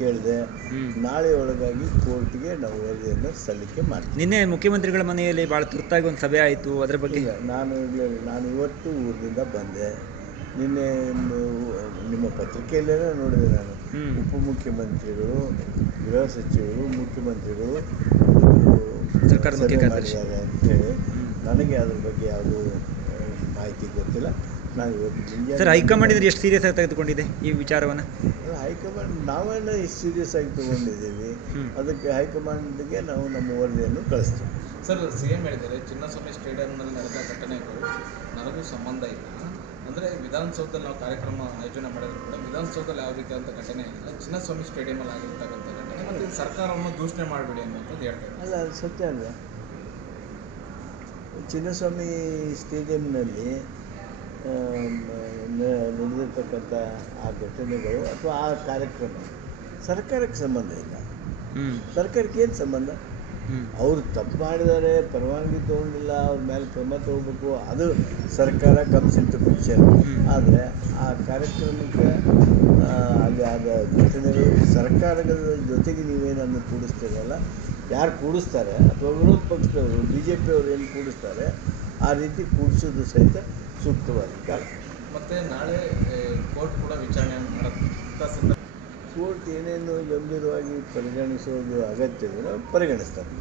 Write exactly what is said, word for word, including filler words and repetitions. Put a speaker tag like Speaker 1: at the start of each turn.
Speaker 1: ಕೇಳಿದೆ. ನಾಳೆ ಒಳಗಾಗಿ ಕೋರ್ಟ್ಗೆ ನಾವು ವರದಿಯನ್ನು ಸಲ್ಲಿಕೆ ಮಾಡ್ತೀವಿ.
Speaker 2: ನಿನ್ನೆ ಮುಖ್ಯಮಂತ್ರಿಗಳ ಮನೆಯಲ್ಲಿ ಭಾಳ ತುರ್ತಾಗಿ ಒಂದು ಸಭೆ ಆಯಿತು, ಅದರ ಬಗ್ಗೆ
Speaker 1: ನಾನು ನಾನು ಇವತ್ತು ಊರಿನಿಂದ ಬಂದೆ. ನಿನ್ನೆ ನಿಮ್ಮ ಪತ್ರಿಕೆಯಲ್ಲೇ ನೋಡಿದೆ ನಾನು. ಉಪಮುಖ್ಯಮಂತ್ರಿಗಳು, ಗೃಹ ಸಚಿವರು, ಮುಖ್ಯಮಂತ್ರಿಗಳು
Speaker 2: ಸರ್ಕಾರ ಮುಖ್ಯ ಕಾರ್ಯದರ್ಶಿ
Speaker 1: ಅಂತೇಳಿ ನನಗೆ ಅದ್ರ ಬಗ್ಗೆ ಯಾವುದೂ ಮಾಹಿತಿ ಗೊತ್ತಿಲ್ಲ. ನಾನು ಇವತ್ತು
Speaker 2: ಸರ್ ಹೈಕಮಾಂಡ್ ಇದ್ರೆ ಎಷ್ಟು ಸೀರಿಯಸ್ ಆಗಿ ತೆಗೆದುಕೊಂಡಿದೆ ಈ ವಿಚಾರವನ್ನು?
Speaker 1: ಹೈಕಮಾಂಡ್ ನಾವೇನು ಇಷ್ಟು ಸೀರಿಯಸ್ ಆಗಿ ತೊಗೊಂಡಿದ್ದೀವಿ, ಅದಕ್ಕೆ ಹೈಕಮಾಂಡ್ಗೆ ನಾವು ನಮ್ಮ ವರದಿಯನ್ನು ಕಳಿಸ್ತೀವಿ.
Speaker 3: ಸರ್, ಸಿ ಎಂ ಹೇಳಿದ್ದಾರೆ ಚಿನ್ನಸ್ವಾಮಿ ಸ್ಟೇಡಿಯಂನಲ್ಲಿ ನಡೆದ ಘಟನೆಗಳು ನನಗೂ ಸಂಬಂಧ ಇಲ್ಲ. ಅಂದರೆ ವಿಧಾನಸೌಧದಲ್ಲಿ ನಾವು ಕಾರ್ಯಕ್ರಮ ಆಯೋಜನೆ ಮಾಡಿದ್ರು ಕೂಡ ವಿಧಾನಸೌಧದಲ್ಲಿ ಯಾವ ರೀತಿಯಾದಂಥ ಘಟನೆ ಆಗಿಲ್ಲ, ಚಿನ್ನಸ್ವಾಮಿ ಸ್ಟೇಡಿಯಮಲ್ಲಿ ಆಗಿರ್ತಕ್ಕಂಥ ಘಟನೆ, ಮತ್ತು ಸರ್ಕಾರವನ್ನು ದೂಷಣೆ ಮಾಡಬೇಡಿ ಅನ್ನೋದು ಹೇಳ್ತಾರೆ.
Speaker 1: ಅಲ್ಲ, ಅದು ಸತ್ಯ ಅಲ್ವಾ? ಚಿನ್ನಸ್ವಾಮಿ ಸ್ಟೇಡಿಯಂನಲ್ಲಿ ನಡೆದಿರ್ತಕ್ಕಂಥ ಆ ಘಟನೆಗಳು ಅಥವಾ ಆ ಕಾರ್ಯಕ್ರಮ ಸರ್ಕಾರಕ್ಕೆ ಸಂಬಂಧ ಇಲ್ಲ. ಸರ್ಕಾರಕ್ಕೆ ಏನು ಸಂಬಂಧ? ಅವರು ತಪ್ಪು ಮಾಡಿದ್ದಾರೆ, ಪರವಾನಗಿ ತೊಗೊಂಡಿಲ್ಲ, ಅವ್ರ ಮೇಲೆ ಕ್ರಮ ತಗೋಬೇಕು, ಅದು ಸರ್ಕಾರ ಕಮ್ಸ್ ಇಂಟು ಪಿಕ್ಚರ್. ಆದರೆ ಆ ಕಾರ್ಯಕ್ರಮಕ್ಕೆ ಅಲ್ಲಿ ಆದ ಘಟನೆಗಳು ಸರ್ಕಾರದ ಜೊತೆಗೆ ನೀವೇನನ್ನು ಕೂಡಿಸ್ತೀರಲ್ಲ, ಯಾರು ಕೂಡಿಸ್ತಾರೆ ಅಥವಾ ವಿರೋಧ ಪಕ್ಷದವರು ಬಿ ಜೆ ಪಿಯವರು ಏನು ಕೂಡಿಸ್ತಾರೆ ಆ ರೀತಿ ಕೂಡಿಸೋದು ಸಹಿತ ಸೂಕ್ತವಾದ ಕಾಲ.
Speaker 3: ಮತ್ತು ನಾಳೆ ಕೋರ್ಟ್ ಕೂಡ ವಿಚಾರಣೆ ಮಾಡುತ್ತೆ.
Speaker 1: ಕೋರ್ಟ್ ಏನೇನು ಗಂಭೀರವಾಗಿ ಪರಿಗಣಿಸೋದು ಅಗತ್ಯವಿದೆ ಪರಿಗಣಿಸ್ತಾರೆ.